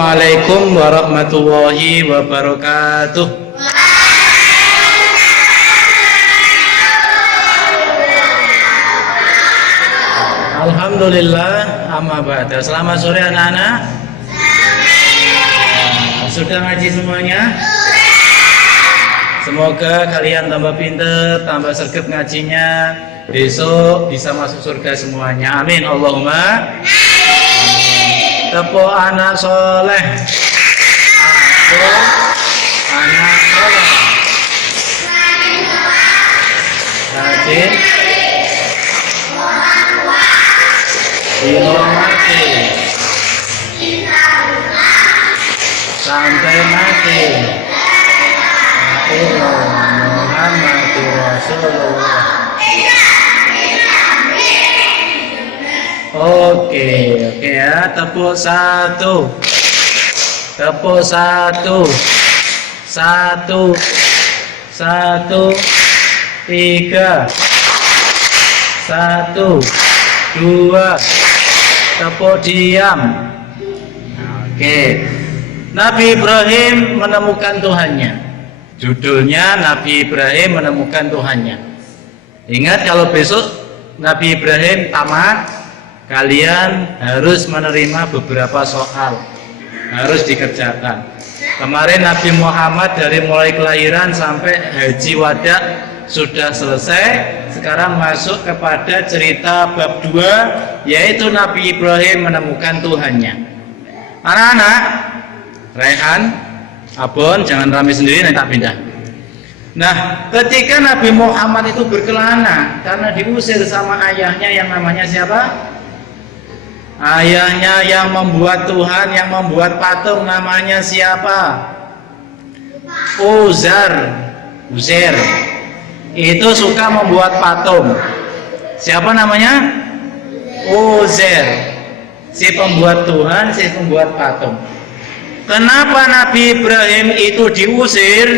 Assalamualaikum warahmatullahi wabarakatuh. Alhamdulillah, amma ba'da. Selamat sore anak-anak. Sudah ngaji semuanya? Semoga kalian tambah pinter, tambah sergap ngajinya. Besok bisa masuk surga semuanya. Amin. Allahumma amin. Tepuk anak soleh. Aku anak soleh. Rajin dihormati, sampai mati. Muhammad Rasulullah. Oke ya, tepuk satu, tepuk satu, satu, satu, tiga, satu, dua, tepuk diam. Oke. Nabi Ibrahim menemukan Tuhannya. Judulnya Nabi Ibrahim menemukan Tuhannya. Ingat kalau besok Nabi Ibrahim tamat, kalian harus menerima beberapa soal, harus dikerjakan. Kemarin Nabi Muhammad dari mulai kelahiran sampai haji wada sudah selesai. Sekarang masuk kepada cerita bab 2, yaitu Nabi Ibrahim menemukan Tuhannya. Anak-anak, Rehan, Abon, jangan rame sendiri, nanti tak pindah. Nah, ketika Nabi Muhammad itu berkelana karena diusir sama ayahnya yang namanya siapa? Ayahnya yang membuat Tuhan, yang membuat patung, namanya siapa? Uzair. Itu suka membuat patung. Siapa namanya? Uzair. Si pembuat Tuhan, si pembuat patung. Kenapa Nabi Ibrahim itu diusir?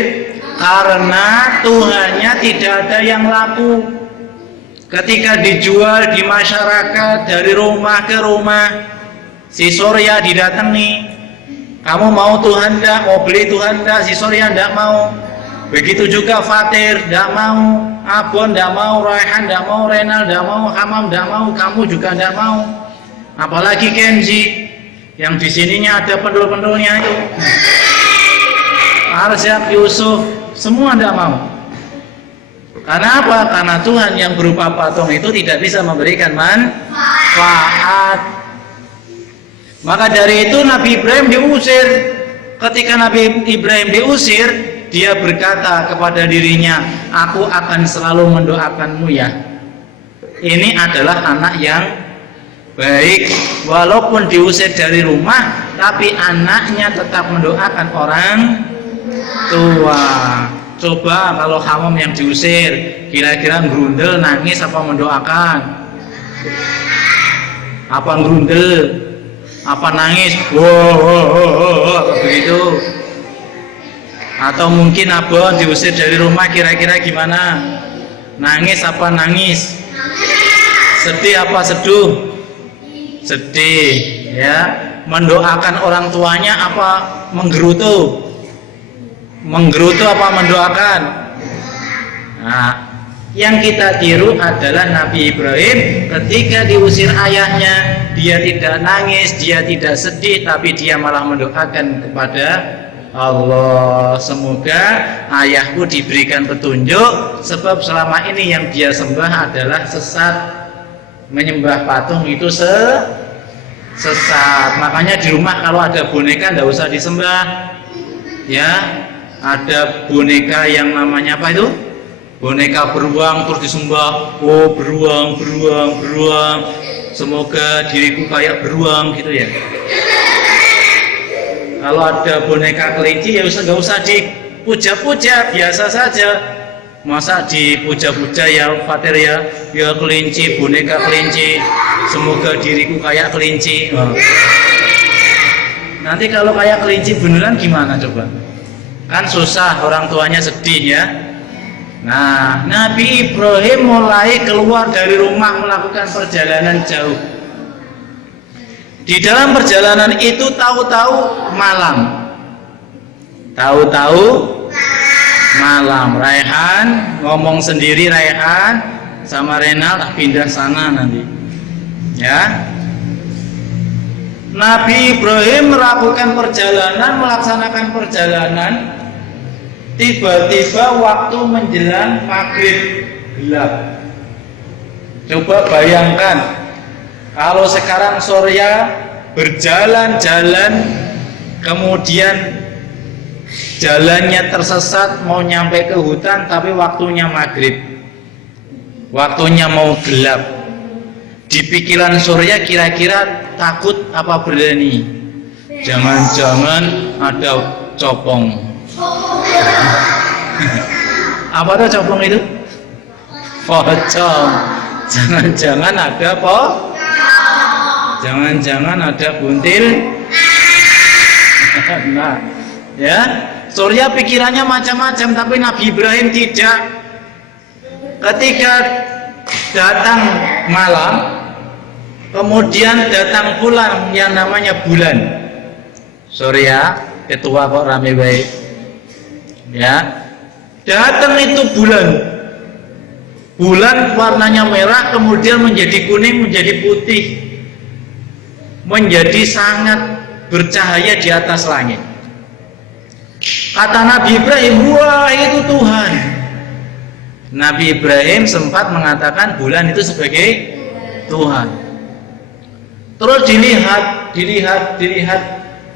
Karena Tuhannya tidak ada yang laku. Ketika dijual di masyarakat dari rumah ke rumah, si Surya didatangi. Kamu mau Tuhan enggak? Mau beli Tuhan enggak? Si Surya enggak mau. Begitu juga Fatir enggak mau, Abon enggak mau, Raihan enggak mau, Renal enggak mau, Hamam enggak mau, kamu juga enggak mau. Apalagi Kenzi yang di sininya ada pendul-pendulnya itu. Arsyad, Yusuf, semua enggak mau. Karena apa? Karena Tuhan yang berupa patung itu tidak bisa memberikan manfaat. Maka dari itu Nabi Ibrahim diusir. Ketika Nabi Ibrahim diusir, dia berkata kepada dirinya, aku akan selalu mendoakanmu ya. Ini adalah anak yang baik. Walaupun diusir dari rumah, tapi anaknya tetap mendoakan orang tua. Coba kalau Hamam yang diusir, kira-kira gerundel, nangis apa mendoakan? Apa gerundel? Apa nangis? Apa begitu? Atau mungkin Abon diusir dari rumah, kira-kira gimana? Nangis apa nangis? Sedih apa seduh? Sedih, ya. Mendoakan orang tuanya apa menggerutu? Menggerutu apa mendoakan? Nah, yang kita tiru adalah Nabi Ibrahim. Ketika diusir ayahnya, dia tidak nangis, dia tidak sedih, tapi dia malah mendoakan kepada Allah. Semoga ayahku diberikan petunjuk, sebab selama ini yang dia sembah adalah sesat. Menyembah patung itu sesat. Makanya di rumah kalau ada boneka tidak usah disembah, ya. Ada boneka yang namanya apa itu? Boneka beruang terus disembah. Oh, beruang. Semoga diriku kayak beruang gitu ya. Kalau ada boneka kelinci ya nggak usah dipuja-puja, biasa saja. Masa dipuja-puja ya Fatir ya? Ya kelinci, boneka kelinci. Semoga diriku kayak kelinci. Oh. Nanti kalau kayak kelinci beneran gimana coba? Kan susah, orang tuanya sedih ya. Nah, Nabi Ibrahim mulai keluar dari rumah melakukan perjalanan jauh. Di dalam perjalanan itu tahu-tahu malam. Tahu-tahu malam. Raihan ngomong sendiri, Raihan sama Renal tak pindah sana nanti. Ya. Nabi Ibrahim melakukan perjalanan, melaksanakan perjalanan. Tiba-tiba waktu menjelang maghrib gelap. Coba bayangkan kalau sekarang Surya berjalan-jalan, kemudian jalannya tersesat mau nyampe ke hutan, tapi waktunya maghrib, waktunya mau gelap. Di pikiran Surya kira-kira takut apa berani? Jangan-jangan ada copong. Apa tuh copong itu? Pocong. Jangan-jangan ada jangan-jangan ada buntil. Nah, ya, Surya pikirannya macam-macam, tapi Nabi Ibrahim tidak. Ketika datang malam, kemudian datang bulan yang namanya bulan. Surya, ketua kok rame baik. Ya, datang itu bulan. Bulan warnanya merah, kemudian menjadi kuning, menjadi putih, menjadi sangat bercahaya di atas langit. Kata Nabi Ibrahim, wah itu Tuhan. Nabi Ibrahim sempat mengatakan bulan itu sebagai Tuhan. Terus dilihat,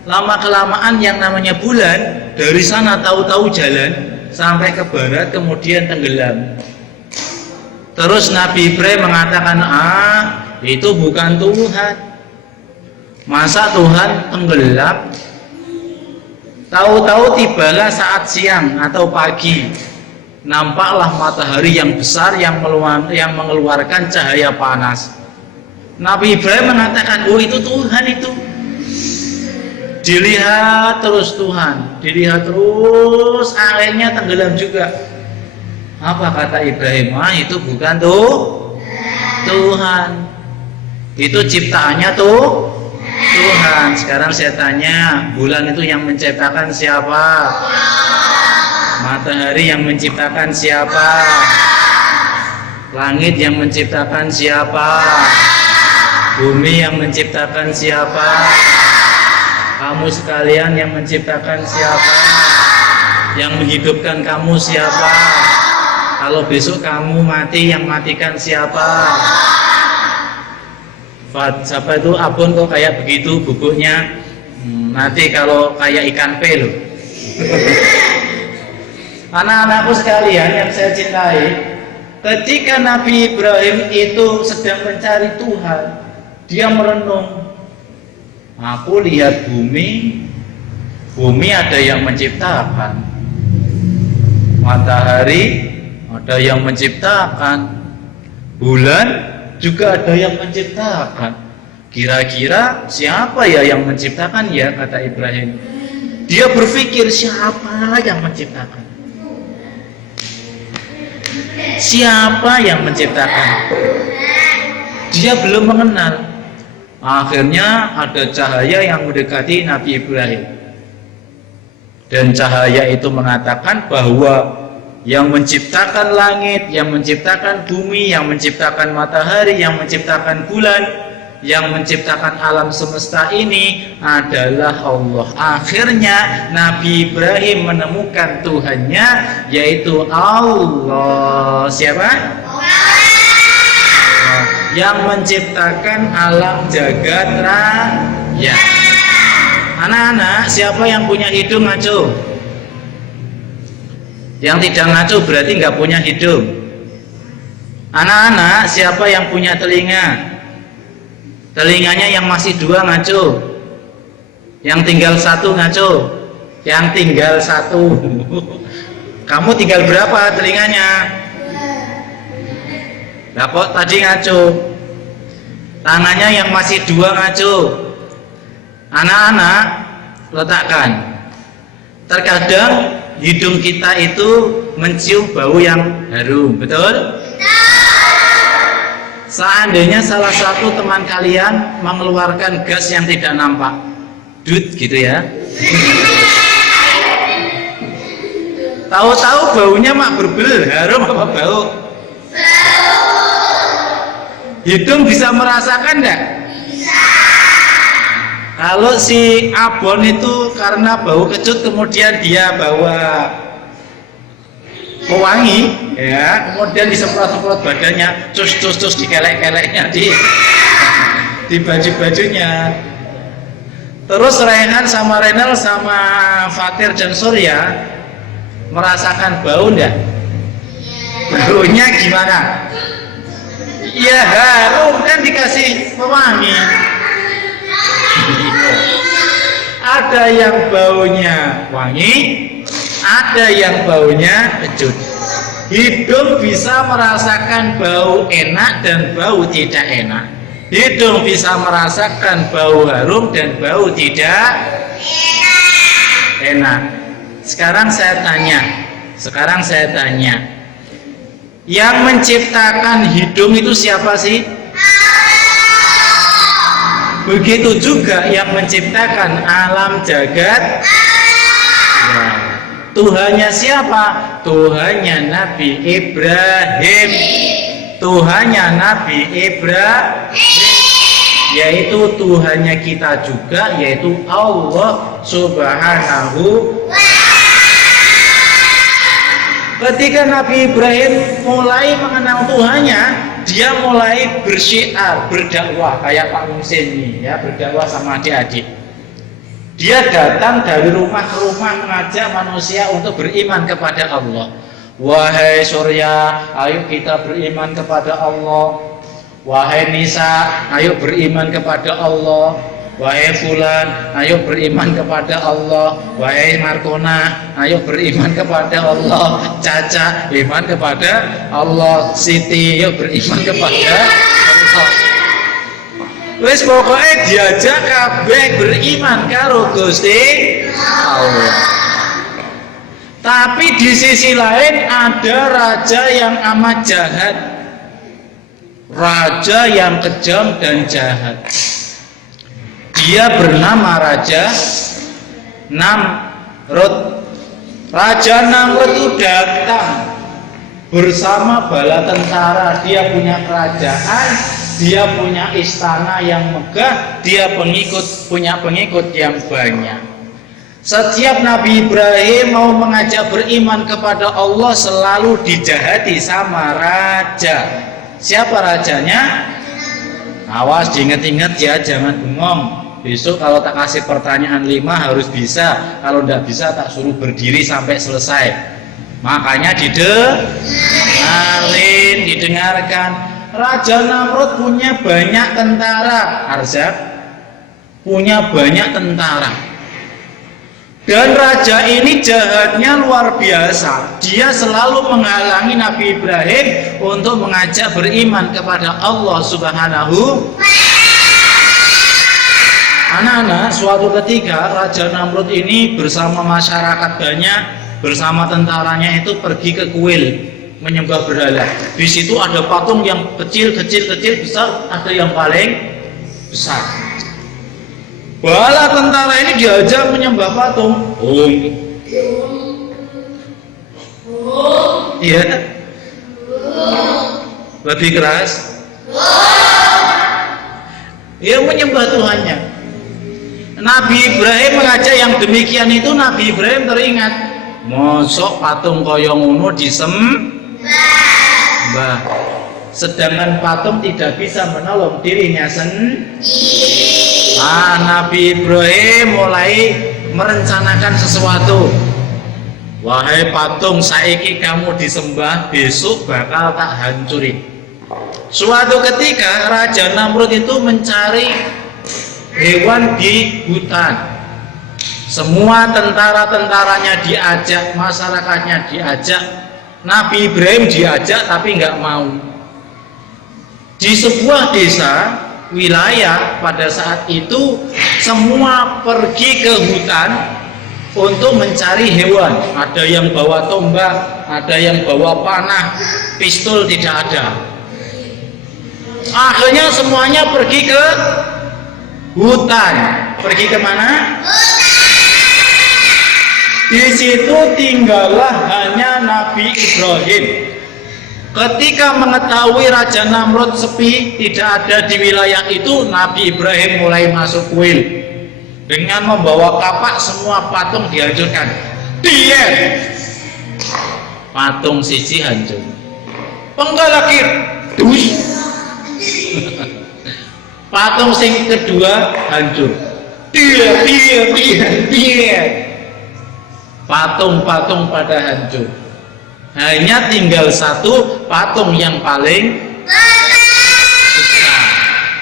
lama-kelamaan yang namanya bulan dari sana tahu-tahu jalan sampai ke barat, kemudian tenggelam. Terus Nabi Ibrahim mengatakan, itu bukan Tuhan. Masa Tuhan tenggelam? Tahu-tahu tibalah saat siang atau pagi, nampaklah matahari yang besar yang mengeluarkan cahaya panas. Nabi Ibrahim mengatakan, oh itu Tuhan itu. Dilihat terus Tuhan, dilihat terus, akhirnya tenggelam juga. Apa kata Ibrahim? Itu bukan Tuhan. Itu ciptaannya Tuhan. Sekarang saya tanya, bulan itu yang menciptakan siapa? Matahari yang menciptakan siapa? Langit yang menciptakan siapa? Bumi yang menciptakan siapa? Kamu sekalian yang menciptakan siapa? Yang menghidupkan kamu siapa? Kalau besok kamu mati, yang matikan siapa? Siapa itu abon kok kayak begitu bubuknya? Nanti kalau kayak ikan pe loh. Anak-anakku sekalian yang saya cintai, ketika Nabi Ibrahim itu sedang mencari Tuhan, dia merenung. Aku lihat bumi ada yang menciptakan, matahari ada yang menciptakan, bulan juga ada yang menciptakan. Kira-kira siapa ya yang menciptakan ya, kata Ibrahim. Dia berpikir, siapa yang menciptakan? Siapa yang menciptakan? Dia belum mengenal. Akhirnya ada cahaya yang mendekati Nabi Ibrahim. Dan cahaya itu mengatakan bahwa yang menciptakan langit, yang menciptakan bumi, yang menciptakan matahari, yang menciptakan bulan, yang menciptakan alam semesta ini adalah Allah. Akhirnya Nabi Ibrahim menemukan Tuhannya, yaitu Allah. Siapa? Allah. Yang menciptakan alam jagat raya. Anak-anak, siapa yang punya hidung ngaco? Yang tidak ngaco berarti nggak punya hidung. Anak-anak, siapa yang punya telinga? Telinganya yang masih 2 ngaco. Yang tinggal 1 ngaco. Yang tinggal 1. Kamu tinggal berapa telinganya? Lah kok tadi ngaco? Tangannya yang masih 2 ngaco. Anak-anak, letakkan. Terkadang hidung kita itu mencium bau yang harum, betul? Seandainya salah satu teman kalian mengeluarkan gas yang tidak nampak, dut gitu ya. Tahu-tahu baunya mak berbel, harum apa bau? Hidung bisa merasakan enggak? Bisa. Kalau si abon itu karena bau kecut kemudian dia bawa pewangi, ya, kemudian disemprot-semprot badannya, cus dikelek-keleknya di baju-bajunya. Terus Rehan sama Renal sama Fatir dan Surya merasakan bau enggak? Baunya gimana? Ya harum kan dikasih pewangi. Ada yang baunya wangi, ada yang baunya kecut. Hidung bisa merasakan bau enak dan bau tidak enak. Hidung bisa merasakan bau harum dan bau tidak enak. Sekarang saya tanya, yang menciptakan hidung itu siapa sih? Begitu juga yang menciptakan alam jagat. Ya. Tuhannya siapa? Tuhannya Nabi Ibrahim. Tuhannya Nabi Ibrahim, yaitu Tuhannya kita juga, yaitu Allah Subhanahu. Ketika Nabi Ibrahim mulai mengenal Tuhannya, dia mulai bersyiar, berdakwah kayak Pak Musin ini, ya, berdakwah sama adik-adik. Dia datang dari rumah ke rumah mengajak manusia untuk beriman kepada Allah. Wahai Surya, ayo kita beriman kepada Allah. Wahai Nisa, ayo beriman kepada Allah. Wahai Fulan, ayo beriman kepada Allah. Wahai Markona, ayo beriman kepada Allah. Caca, beriman kepada Allah. Siti, ayo beriman kepada Allah. Wes pokoknya diajak kabeh beriman karo Gusti Allah. Tapi di sisi lain ada raja yang amat jahat, raja yang kejam dan jahat. Dia bernama Raja Namrud. Raja Namrud itu datang bersama bala tentara. Dia punya kerajaan, dia punya istana yang megah, dia punya pengikut yang banyak. Setiap Nabi Ibrahim mau mengajak beriman kepada Allah selalu dijahati sama raja. Siapa rajanya? Awas diingat-ingat ya, jangan bengong. Besok kalau tak kasih pertanyaan 5 harus bisa. Kalau tidak bisa tak suruh berdiri sampai selesai. Makanya didengarkan. Raja Namrud punya banyak tentara, Arzak. Punya banyak tentara. Dan raja ini jahatnya luar biasa. Dia selalu menghalangi Nabi Ibrahim untuk mengajak beriman kepada Allah Subhanahu. Anak-anak, suatu ketika Raja Namrud ini bersama masyarakat banyak, bersama tentaranya itu pergi ke kuil menyembah berhala. Di situ ada patung yang kecil, besar, ada yang paling besar. Bala tentara ini diajak menyembah patung. Iya. Lebih keras. Dia menyembah Tuhannya. Nabi Ibrahim mengajak yang demikian itu. Nabi Ibrahim teringat, mosok patung kaya ngono disembah, sedangkan patung tidak bisa menolong dirinya sendiri. Nabi Ibrahim mulai merencanakan sesuatu. Wahai patung, saiki kamu disembah, besok bakal tak hancurin. Suatu ketika Raja Namrud itu mencari hewan di hutan. Semua tentara-tentaranya diajak, masyarakatnya diajak, Nabi Ibrahim diajak tapi nggak mau. Di sebuah desa, wilayah pada saat itu semua pergi ke hutan untuk mencari hewan. Ada yang bawa tombak, ada yang bawa panah, pistol tidak ada. Akhirnya semuanya pergi ke hutan. Pergi kemana? Di situ tinggallah hanya Nabi Ibrahim. Ketika mengetahui Raja Namrud sepi, tidak ada di wilayah itu, Nabi Ibrahim mulai masuk kuil dengan membawa kapak. Semua patung dihancurkan. Diam. Patung siji hancur. Penggal lagi. Patung sing kedua hancur. Dia. Patung-patung pada hancur. Hanya tinggal satu patung yang paling besar.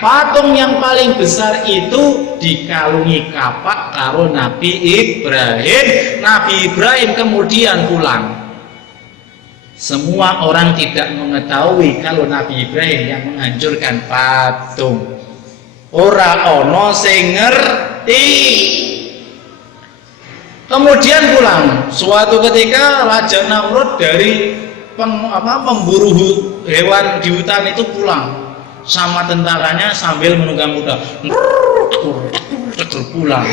Patung yang paling besar itu dikalungi kapak karo Nabi Ibrahim. Nabi Ibrahim kemudian pulang. Semua orang tidak mengetahui kalau Nabi Ibrahim yang menghancurkan patung. Ora ono sing ngerti. Kemudian pulang. Suatu ketika Raja Namrud dari memburu hewan di hutan itu pulang sama tentaranya sambil menunggang kuda. Pulang.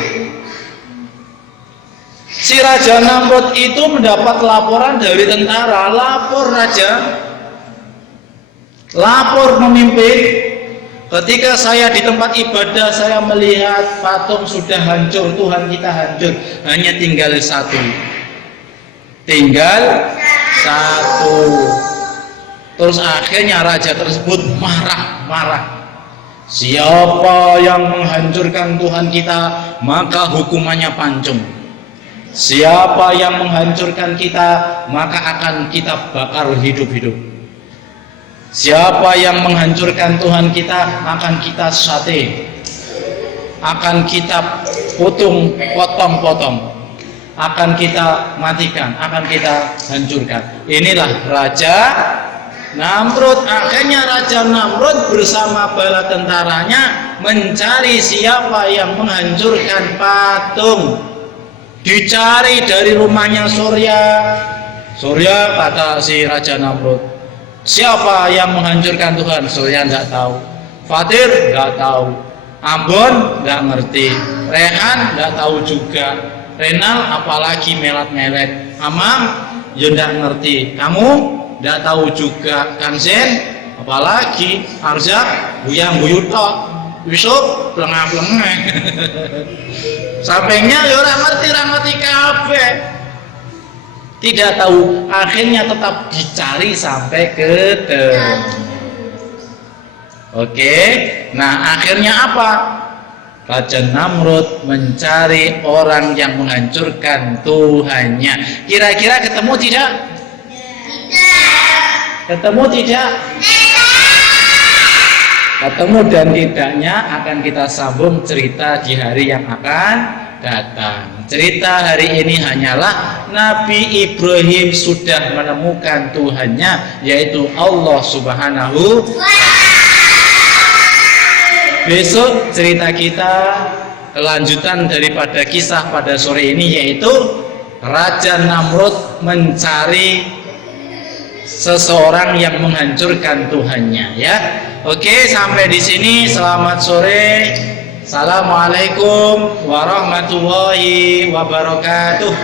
Si Raja Namrud itu mendapat laporan dari tentara. Lapor Raja, lapor pemimpin. Ketika saya di tempat ibadah, saya melihat patung sudah hancur, Tuhan kita hancur, hanya tinggal satu. Terus akhirnya raja tersebut marah. Siapa yang menghancurkan Tuhan kita, maka hukumannya pancung. Siapa yang menghancurkan kita, maka akan kita bakar hidup-hidup. Siapa yang menghancurkan Tuhan kita, akan kita sate, akan kita potong-potong, akan kita matikan, akan kita hancurkan. Inilah Raja Namrud. Akhirnya Raja Namrud bersama bala tentaranya mencari siapa yang menghancurkan patung. Dicari dari rumahnya Surya, kata si Raja Namrud, siapa yang menghancurkan Tuhan? Surya tidak tahu. Fatir tidak tahu. Ambon tidak ngerti. Rehan tidak tahu juga. Renal apalagi melat-melet. Amang ya tidak ngerti. Kamu tidak tahu juga. Kansen apalagi. Arzak buyang-buyut tok. Yusuf pelengah-pelengah. Sampingnya ya orang ngerti kabeh. Tidak tahu, akhirnya tetap dicari sampai ketemu. Oke, nah akhirnya apa? Raja Namrud mencari orang yang menghancurkan Tuhannya. Kira-kira ketemu tidak? Ketemu tidak? Ketemu dan tidaknya akan kita sambung cerita di hari yang akan datang. Cerita hari ini hanyalah Nabi Ibrahim sudah menemukan Tuhannya, yaitu Allah Subhanahu. Besok cerita kita kelanjutan daripada kisah pada sore ini, yaitu Raja Namrud mencari seseorang yang menghancurkan Tuhannya, ya. Oke, sampai di sini. Selamat sore. Assalamualaikum warahmatullahi wabarakatuh.